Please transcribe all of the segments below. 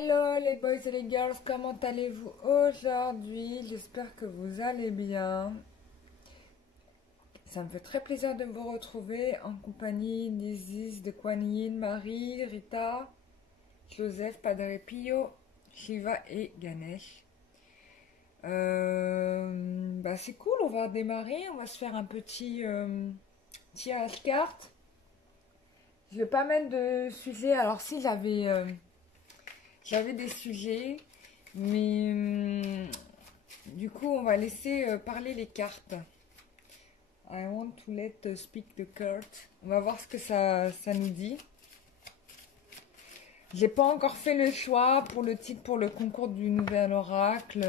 Hello les boys et les girls, comment allez-vous aujourd'hui? J'espère que vous allez bien. Ça me fait très plaisir de vous retrouver en compagnie d'Isis, de Kuan Yin, Marie, Rita, Joseph, Padre Pio, Shiva et Ganesh. C'est cool, on va démarrer, on va se faire un petit tirage carte. Je vais pas mettre de sujets, alors si j'avais des sujets, mais du coup, on va laisser parler les cartes. I want to let speak the card. On va voir ce que ça nous dit. J'ai pas encore fait le choix pour le titre pour le concours du Nouvel Oracle,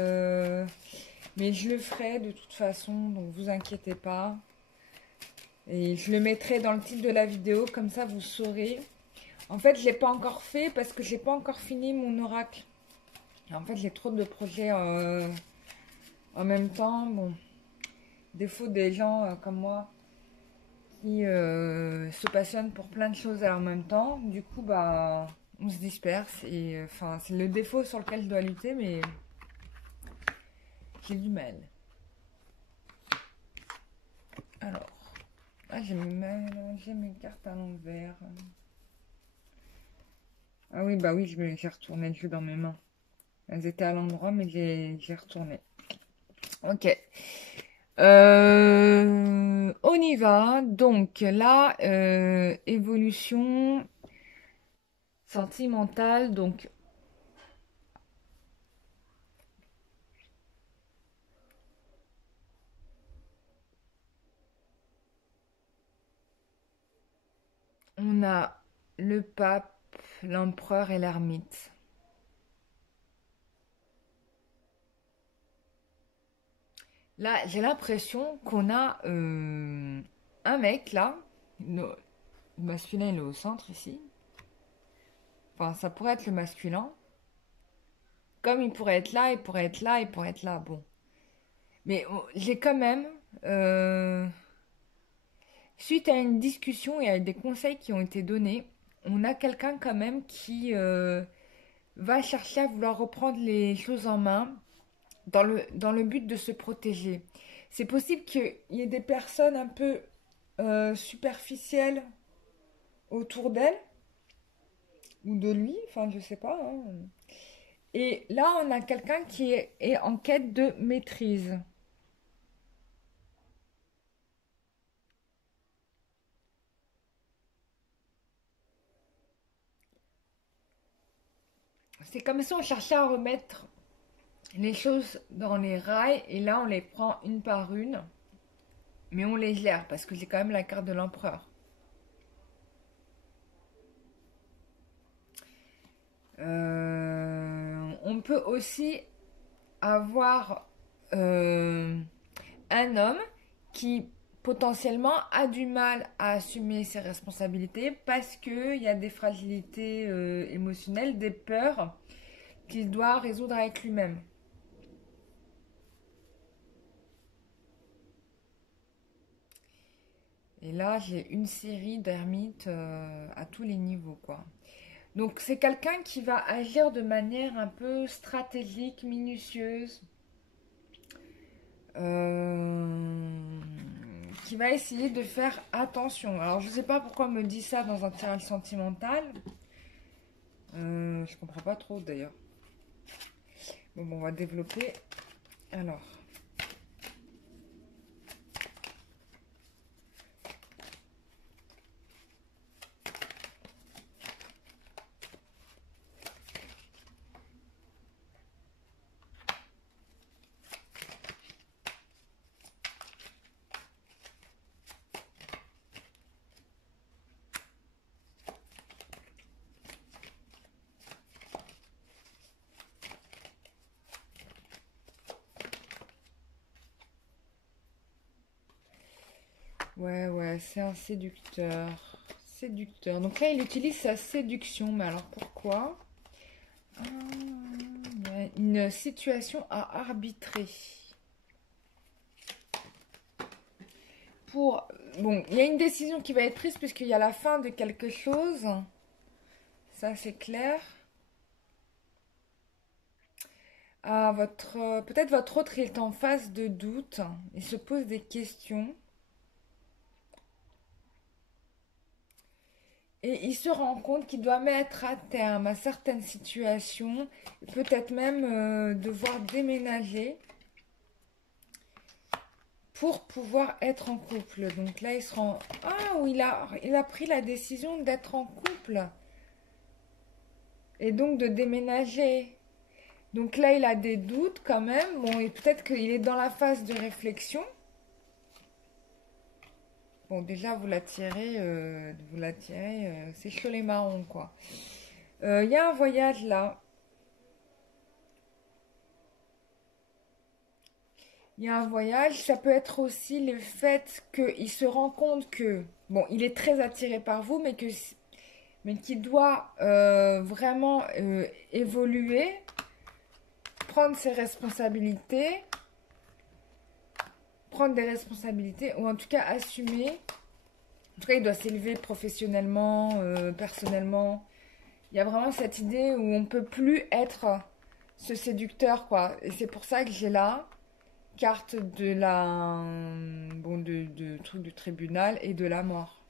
mais je le ferai de toute façon, donc vous inquiétez pas. Et je le mettrai dans le titre de la vidéo, comme ça vous saurez. En fait, je l'ai pas encore fait parce que j'ai pas encore fini mon oracle. En fait, j'ai trop de projets en même temps. Bon, défaut des gens comme moi qui se passionnent pour plein de choses en même temps. Du coup, bah, on se disperse. Et enfin, c'est le défaut sur lequel je dois lutter, mais j'ai du mal. Alors, j'ai mélangé mes cartes à l'envers. Ah oui, bah oui, j'ai retourné le jeu dans mes mains. Elles étaient à l'endroit, mais j'ai retourné. Ok. On y va. Donc là, évolution sentimentale. Donc on a le pape, l'empereur et l'ermite. Là, j'ai l'impression qu'on a un mec là. Le masculin, il est au centre ici. Enfin, ça pourrait être le masculin. Comme il pourrait être là, il pourrait être là, il pourrait être là. Bon. Mais j'ai quand même, suite à une discussion et à des conseils qui ont été donnés, on a quelqu'un quand même qui va chercher à vouloir reprendre les choses en main dans le but de se protéger. C'est possible qu'il y ait des personnes un peu superficielles autour d'elle ou de lui, enfin je sais pas, hein. Et là, on a quelqu'un qui est en quête de maîtrise. C'est comme si on cherchait à remettre les choses dans les rails et là on les prend une par une, mais on les gère parce que j'ai quand même la carte de l'empereur. On peut aussi avoir un homme qui potentiellement a du mal à assumer ses responsabilités parce qu'il y a des fragilités émotionnelles, des peurs qu'il doit résoudre avec lui-même. Et là, j'ai une série d'ermites à tous les niveaux, quoi. Donc, c'est quelqu'un qui va agir de manière un peu stratégique, minutieuse, euh, qui va essayer de faire attention. Alors, je ne sais pas pourquoi on me dit ça dans un tirage sentimental. Je comprends pas trop d'ailleurs. Bon, on va développer. Alors, ouais, c'est un séducteur. Séducteur. Donc là, il utilise sa séduction. Mais alors pourquoi? Il y a une situation à arbitrer. Pour... Bon, il y a une décision qui va être prise puisqu'il y a la fin de quelque chose. Ça, c'est clair. à votre... Peut-être votre autre est en phase de doute. Il se pose des questions. Et il se rend compte qu'il doit mettre à terme à certaines situations, peut-être même devoir déménager pour pouvoir être en couple. Donc là, il se rend... Ah, oui, il a pris la décision d'être en couple et donc de déménager. Donc là, il a des doutes quand même. Bon, et peut-être qu'il est dans la phase de réflexion. Bon, déjà, vous l'attirez, c'est chaud les marrons, quoi. Il y a un voyage là. Il y a un voyage. Ça peut être aussi le fait qu'il se rend compte que, bon, il est très attiré par vous, mais qu'il doit vraiment évoluer, prendre ses responsabilités, prendre des responsabilités, ou en tout cas assumer. En tout cas, il doit s'élever professionnellement, personnellement. Il y a vraiment cette idée où on peut plus être ce séducteur, quoi. Et c'est pour ça que j'ai là carte de la bon de truc du tribunal et de la mort.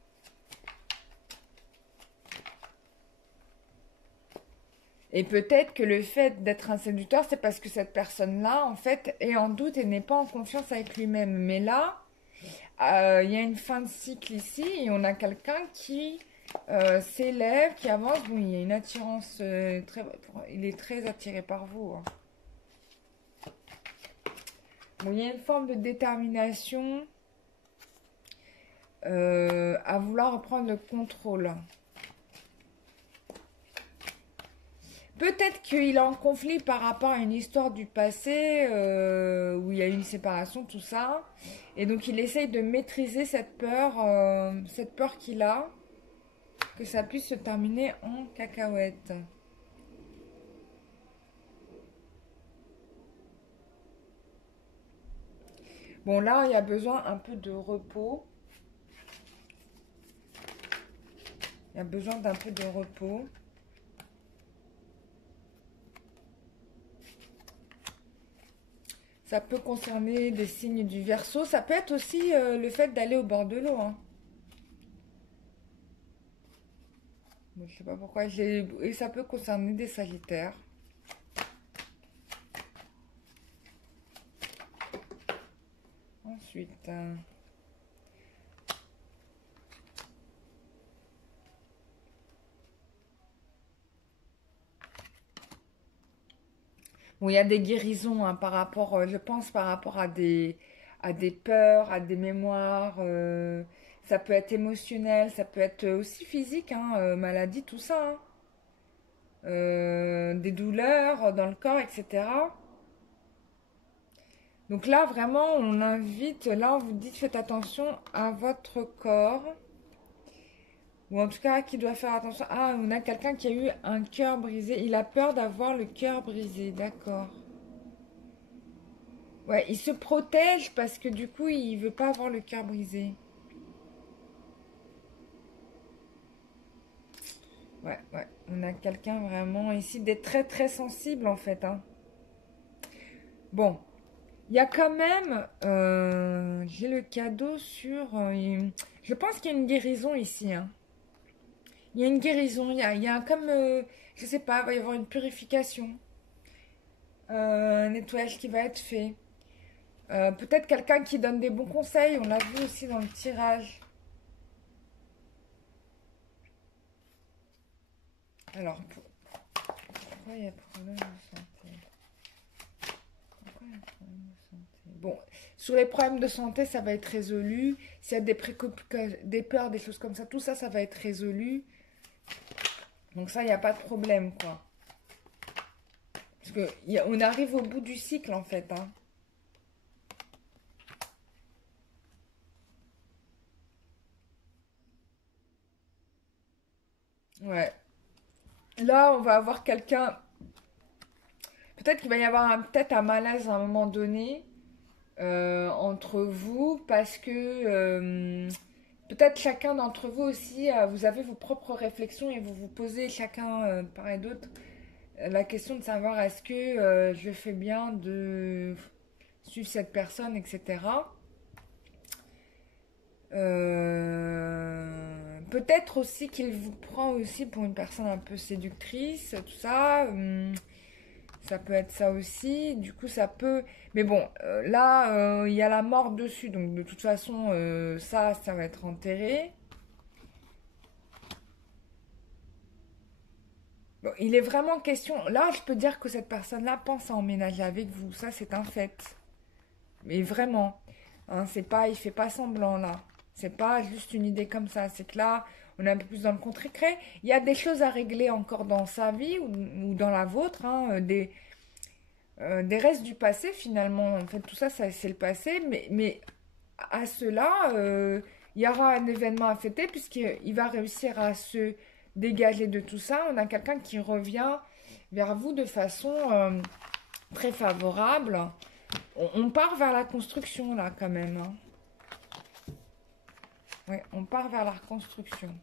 Et peut-être que le fait d'être un séducteur, c'est parce que cette personne-là, en fait, est en doute et n'est pas en confiance avec lui-même. Mais là, il y a une fin de cycle ici et on a quelqu'un qui s'élève, qui avance. Bon, il y a une attirance très... Il est très attiré par vous, hein. Bon, il y a une forme de détermination à vouloir reprendre le contrôle. Peut-être qu'il est en conflit par rapport à une histoire du passé où il y a eu une séparation, tout ça. Et donc il essaye de maîtriser cette peur qu'il a, que ça puisse se terminer en cacahuète. Bon, là, il y a besoin un peu de repos. Il y a besoin d'un peu de repos. Ça peut concerner des signes du Verseau. Ça peut être aussi le fait d'aller au bord de l'eau, hein. Je ne sais pas pourquoi. Et ça peut concerner des Sagittaires. Ensuite... Bon, il y a des guérisons hein, par rapport, je pense, par rapport à des peurs, à des mémoires. Ça peut être émotionnel, ça peut être aussi physique, hein, maladie, tout ça, hein. Des douleurs dans le corps, etc. Donc là, vraiment, on invite, là, on vous dit, faites attention à votre corps. Ou en tout cas, qui doit faire attention. Ah, on a quelqu'un qui a eu un cœur brisé. Il a peur d'avoir le cœur brisé, d'accord. Ouais, il se protège parce que du coup, il veut pas avoir le cœur brisé. Ouais, ouais. On a quelqu'un vraiment ici d'être très très sensible en fait, hein. Bon, il y a quand même, j'ai le cadeau sur. Je pense qu'il y a une guérison ici, hein. Il y a une guérison. Il y a comme, je sais pas, il va y avoir une purification, un nettoyage qui va être fait. Peut-être quelqu'un qui donne des bons conseils. On l'a vu aussi dans le tirage. Alors, pourquoi il y a problème de santé? Pourquoi il y a problème de santé? Bon, sur les problèmes de santé, ça va être résolu. S'il y a des peurs, des choses comme ça, tout ça, ça va être résolu. Donc ça, il n'y a pas de problème, quoi. Parce que on arrive au bout du cycle, en fait, hein. Ouais. Là, on va avoir quelqu'un... Peut-être qu'il va y avoir peut-être un malaise à un moment donné entre vous parce que peut-être chacun d'entre vous aussi, vous avez vos propres réflexions et vous vous posez chacun, part et d'autre, la question de savoir est-ce que je fais bien de suivre cette personne, etc. Peut-être aussi qu'il vous prend aussi pour une personne un peu séductrice, tout ça. Ça peut être ça aussi. Du coup, ça peut. Mais bon, là, il y a la mort dessus. Donc, de toute façon, ça va être enterré. Bon, il est vraiment question. Là, je peux dire que cette personne-là pense à emménager avec vous. Ça, c'est un fait. Mais vraiment. Hein, c'est pas, il fait pas semblant là. C'est pas juste une idée comme ça. C'est que là, on est un peu plus dans le concret. Il y a des choses à régler encore dans sa vie ou dans la vôtre. Hein, des restes du passé finalement. En fait, tout ça, c'est le passé. Mais à cela, il y aura un événement à fêter puisqu'il va réussir à se dégager de tout ça. On a quelqu'un qui revient vers vous de façon très favorable. On part vers la construction là quand même. Hein. Ouais, on part vers la reconstruction.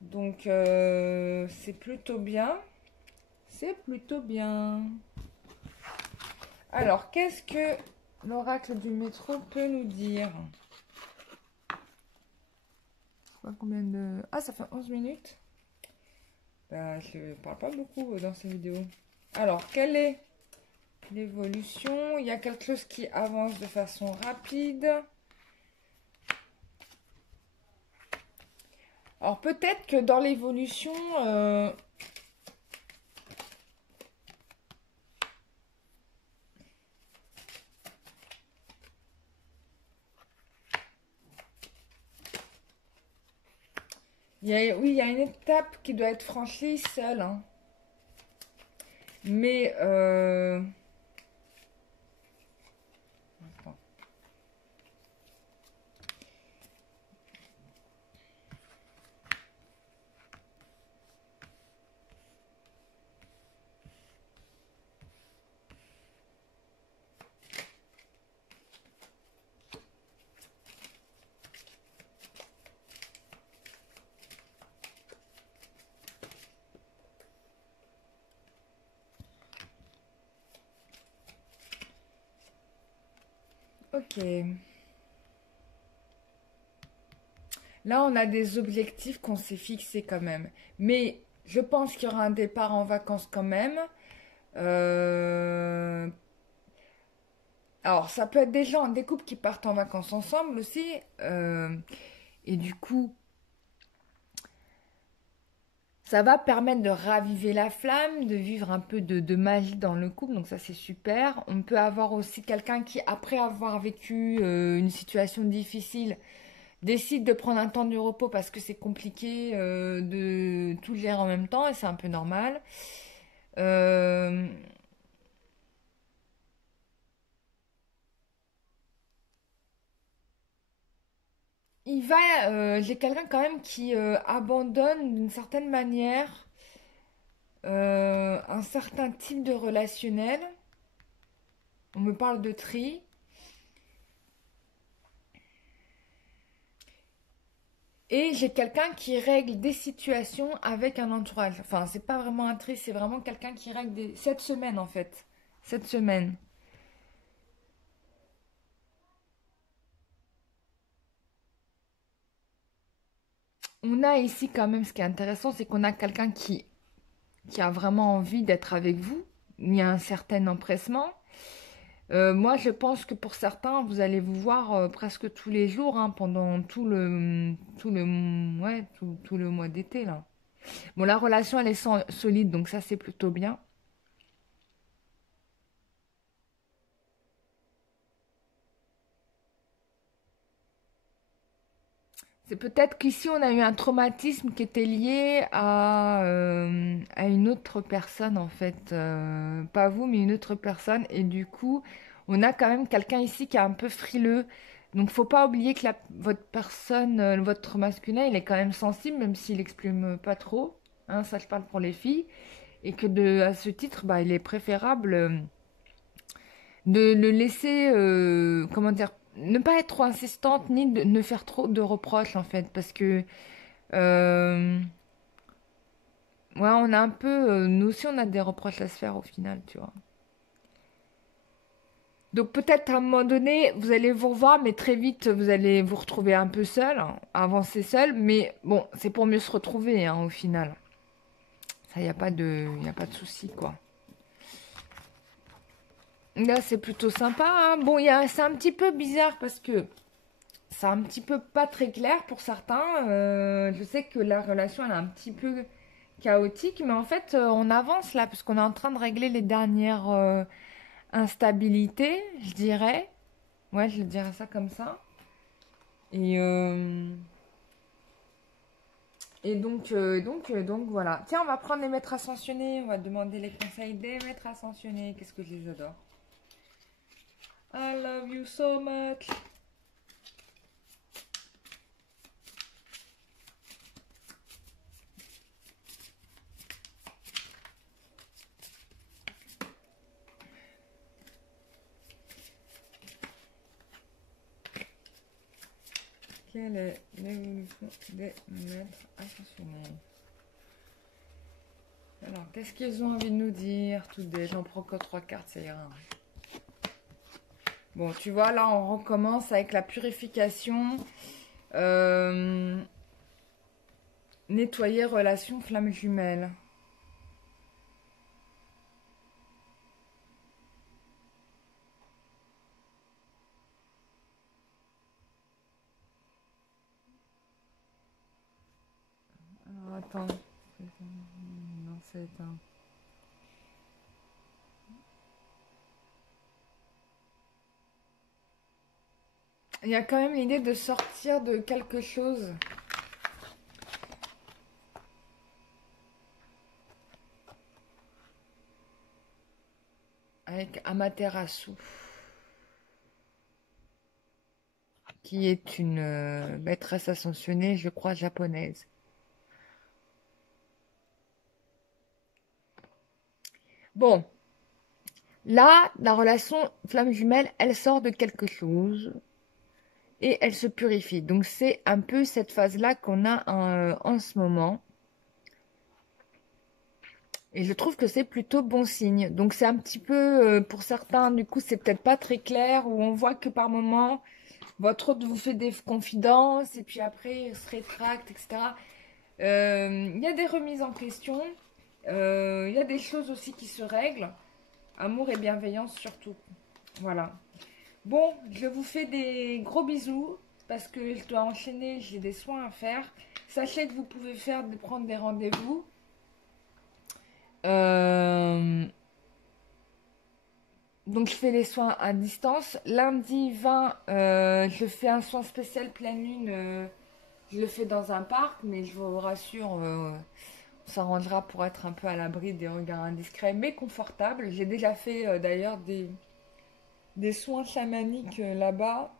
Donc c'est plutôt bien. C'est plutôt bien. Alors, qu'est-ce que l'oracle du métro peut nous dire? Combien de... Ah, ça fait 11 minutes. Ben, je ne parle pas beaucoup dans ces vidéos. Alors, quelle est l'évolution? Il y a quelque chose qui avance de façon rapide. Alors, peut-être que dans l'évolution... oui, il y a une étape qui doit être franchie seule. Hein. Mais... Attends. Ok. Là, on a des objectifs qu'on s'est fixés quand même. Mais je pense qu'il y aura un départ en vacances quand même. Euh, Alors, ça peut être des gens, des couples qui partent en vacances ensemble aussi. Et du coup, ça va permettre de raviver la flamme, de vivre un peu de magie dans le couple. Donc ça, c'est super. On peut avoir aussi quelqu'un qui, après avoir vécu une situation difficile, décide de prendre un temps de repos parce que c'est compliqué de tout gérer en même temps et c'est un peu normal. Euh, j'ai quelqu'un quand même qui abandonne d'une certaine manière un certain type de relationnel. On me parle de tri. Et j'ai quelqu'un qui règle des situations avec un entourage. Enfin, c'est pas vraiment un tri, c'est vraiment quelqu'un qui règle cette semaine en fait. Cette semaine. On a ici quand même, ce qui est intéressant, c'est qu'on a quelqu'un qui a vraiment envie d'être avec vous. Il y a un certain empressement. Moi, je pense que pour certains, vous allez vous voir presque tous les jours hein, pendant tout le mois d'été là. Bon, la relation elle est solide, donc ça c'est plutôt bien. C'est peut-être qu'ici on a eu un traumatisme qui était lié à une autre personne en fait, pas vous mais une autre personne et du coup on a quand même quelqu'un ici qui est un peu frileux. Donc faut pas oublier que votre personne, votre masculin, il est quand même sensible même s'il exprime pas trop. Hein, ça je parle pour les filles et que à ce titre, bah, il est préférable de le laisser, comment dire, ne pas être trop insistante ni de ne faire trop de reproches en fait, parce que euh, Ouais, on a un peu... nous aussi, on a des reproches à se faire au final, tu vois. Donc peut-être à un moment donné, vous allez vous revoir, mais très vite, vous allez vous retrouver un peu seul, hein, avancer seul. Mais bon, c'est pour mieux se retrouver, hein, au final. Ça, y a pas de souci, quoi. Là, c'est plutôt sympa, hein. Bon, c'est un petit peu bizarre parce que c'est un petit peu pas très clair pour certains. Je sais que la relation, elle est un petit peu chaotique, mais en fait, on avance là, parce qu'on est en train de régler les dernières instabilités, je dirais. Ouais, je dirais ça comme ça. Et, euh, donc voilà. Tiens, on va prendre les maîtres ascensionnés. On va demander les conseils des maîtres ascensionnés. Qu'est-ce que je les adore. I love you so much. Quelle est l'évolution des maîtres ascensionnés? Alors, qu'est-ce qu'ils ont envie de nous dire? Tout des, j'en prends que 3 cartes, ça ira. Bon, tu vois, là, on recommence avec la purification. Euh, nettoyer relation flamme jumelle. Alors, attends. Non, c'est éteint. Il y a quand même l'idée de sortir de quelque chose. Avec Amaterasu, qui est une maîtresse ascensionnée, je crois, japonaise. Bon, là, la relation flamme jumelle, elle sort de quelque chose et elle se purifie. Donc c'est un peu cette phase-là qu'on a en ce moment. Et je trouve que c'est plutôt bon signe. Donc c'est un petit peu, pour certains, du coup, c'est peut-être pas très clair, où on voit que par moment, votre hôte vous fait des confidences, et puis après, il se rétracte, etc. Il y a des remises en question. Il y a des choses aussi qui se règlent. Amour et bienveillance surtout. Voilà. Bon, je vous fais des gros bisous parce que je dois enchaîner, j'ai des soins à faire. Sachez que vous pouvez prendre des rendez-vous. Euh, donc je fais les soins à distance. Lundi 20, je fais un soin spécial pleine lune. Je le fais dans un parc, mais je vous rassure, on s'arrangera pour être un peu à l'abri des regards indiscrets, mais confortable. J'ai déjà fait d'ailleurs des soins chamaniques là-bas.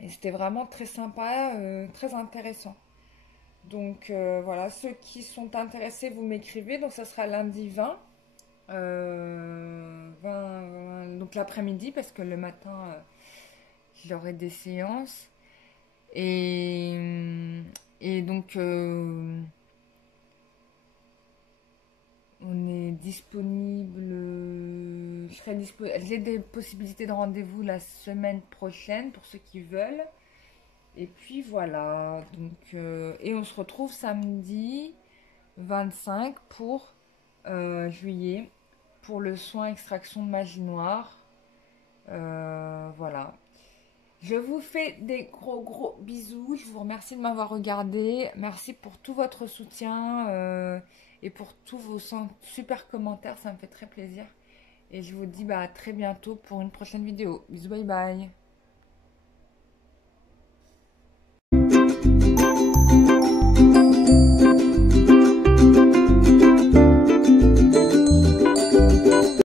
Et c'était vraiment très sympa, très intéressant. Donc voilà, ceux qui sont intéressés, vous m'écrivez. Donc ça sera lundi 20, donc l'après-midi, parce que le matin, j'aurai des séances. Et donc, on est disponible. J'ai des possibilités de rendez-vous la semaine prochaine pour ceux qui veulent. Et puis voilà. Donc, et on se retrouve samedi 25 pour juillet pour le soin extraction de magie noire. Voilà. Je vous fais des gros bisous. Je vous remercie de m'avoir regardé. Merci pour tout votre soutien et pour tous vos super commentaires. Ça me fait très plaisir. Et je vous dis bah, à très bientôt pour une prochaine vidéo. Bisous, bye bye.